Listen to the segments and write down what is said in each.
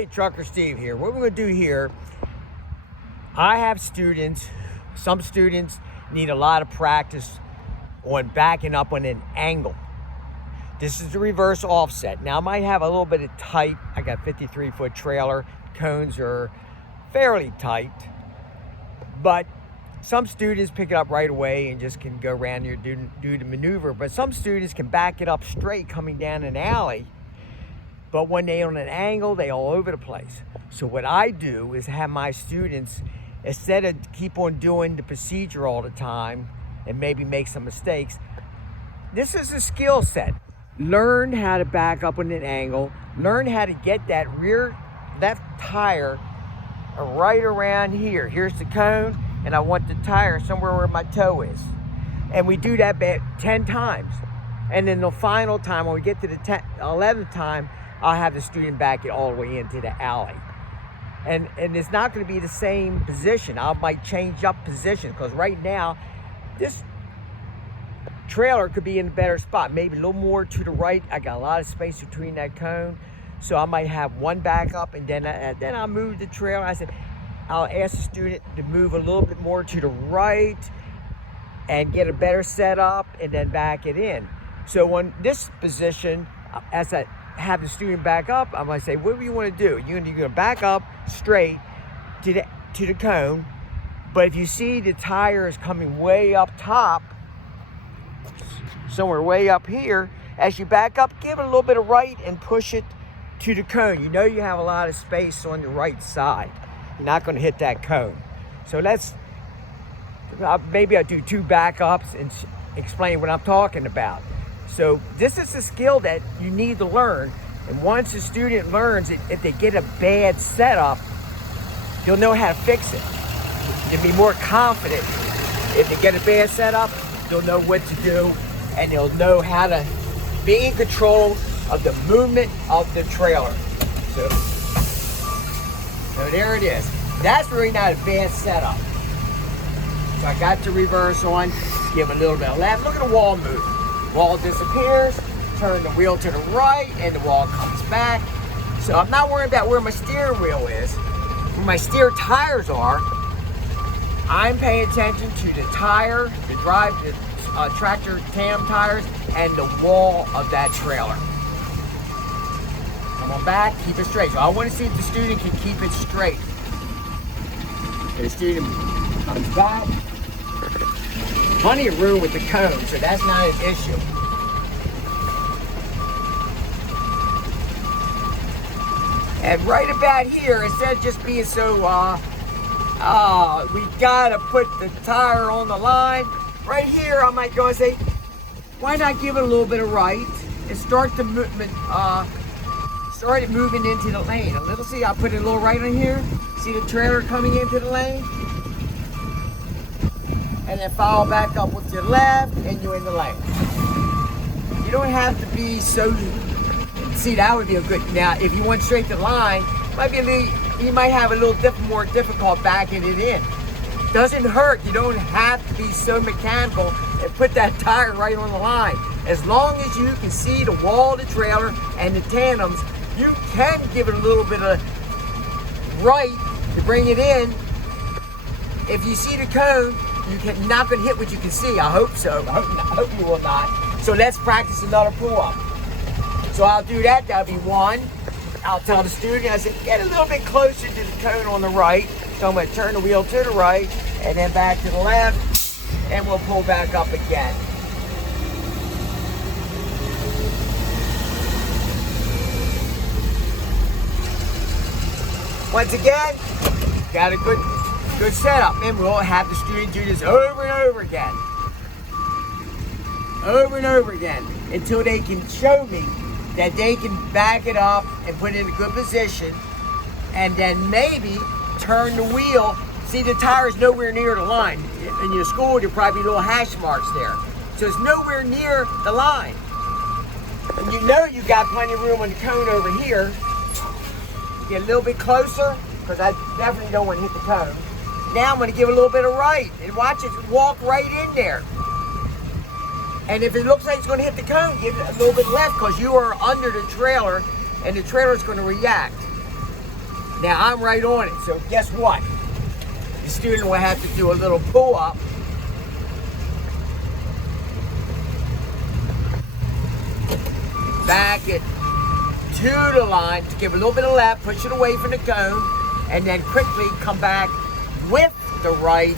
Hey, Trucker Steve here. What we're going to do here, I have students, some students need a lot of practice on backing up on an angle. This is the reverse offset. Now I might have a little bit of tight. I got 53-foot trailer. Cones are fairly tight, but some students pick it up right away and just can go around here, do the maneuver. But some students can back it up straight coming down an alley. But when they're on an angle, they all over the place. So what I do is have my students, instead of keep on doing the procedure all the time and maybe make some mistakes, this is a skill set. Learn how to back up on an angle. Learn how to get that rear left tire right around here. Here's the cone, and I want the tire somewhere where my toe is. And we do that 10 times. And then the final time, when we get to the 11th time, I'll have the student back it all the way into the alley. And it's not going to be the same position. I might change up position, because right now, this trailer could be in a better spot, maybe a little more to the right. I got a lot of space between that cone. So I might have one back up, and then I'll move the trailer. I said, I'll ask the student to move a little bit more to the right and get a better setup, and then back it in. So on this position, as I have the student back up, I'm going to say, what do you want to do? You're going to back up straight to the cone, but if you see the tire is coming way up top, somewhere way up here, as you back up, give it a little bit of right and push it to the cone. You know you have a lot of space on the right side. You're not going to hit that cone. So maybe I'll do 2 backups and explain what I'm talking about. So this is a skill that you need to learn. And once a student learns it, if they get a bad setup, they'll know how to fix it. They'll be more confident. If they get a bad setup, they'll know what to do, and they'll know how to be in control of the movement of the trailer. So there it is. That's really not a bad setup. So I got the reverse on, give a little bit of left. Look at the wall move. Wall disappears, turn the wheel to the right, and the wall comes back. So I'm not worried about where my steering wheel is, where my steer tires are. I'm paying attention to the tire, the tractor tandem tires, and the wall of that trailer. Come on back, keep it straight. So I want to see if the student can keep it straight. So the student comes back. Plenty of room with the cone, so that's not an issue. And right about here, instead of just being so, we gotta put the tire on the line, right here I might go and say, why not give it a little bit of right and start the movement, start it moving into the lane. A little, see, I put it a little right on here. See the trailer coming into the lane? And then follow back up with your left, and you're in the lane. You don't have to be so, see, that would be a good, now if you went straight to the line, you might have a little more difficult backing it in. Doesn't hurt, you don't have to be so mechanical and put that tire right on the line. As long as you can see the wall of the trailer and the tandems, you can give it a little bit of right to bring it in. If you see the cone, you're not going to hit what you can see. I hope so. I hope you will not. So let's practice another pull-up. So I'll do that. That'll be 1. I'll tell the student, I said, get a little bit closer to the cone on the right. So I'm going to turn the wheel to the right and then back to the left, and we'll pull back up again. Once again, got a good setup, and we'll have the student do this over and over again. Over and over again, until they can show me that they can back it up and put it in a good position, and then maybe turn the wheel. See, the tire is nowhere near the line. In your school, there'll probably be little hash marks there. So it's nowhere near the line. And you know you got plenty of room on the cone over here. Get a little bit closer, because I definitely don't want to hit the cone. Now I'm going to give it a little bit of right, and watch it walk right in there. And if it looks like it's going to hit the cone, give it a little bit left, because you are under the trailer, and the trailer is going to react. Now I'm right on it, so guess what? The student will have to do a little pull-up. Back it to the line, to give a little bit of left, push it away from the cone, and then quickly come back with the right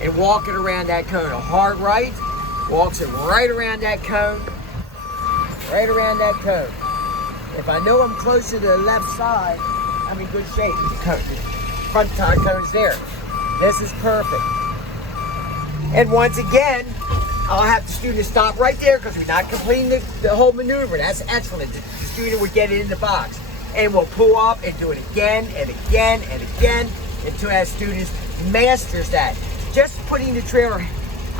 and walk it around that cone. A hard right, walks it right around that cone, right around that cone. If I know I'm closer to the left side, I'm in good shape. The front tire cone's there. This is perfect. And once again, I'll have the student stop right there because we're not completing the whole maneuver. That's excellent. The student would get it in the box. And we'll pull up and do it again and again and again until that student masters that. Just putting the trailer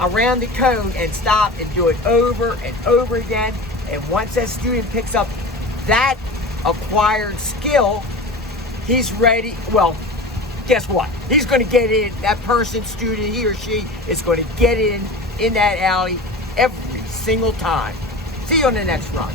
around the cone and stop and do it over and over again. And once that student picks up that acquired skill, he's ready. Well, guess what? He's going to get in. That person, student, he or she is going to get in that alley every single time. See you on the next run.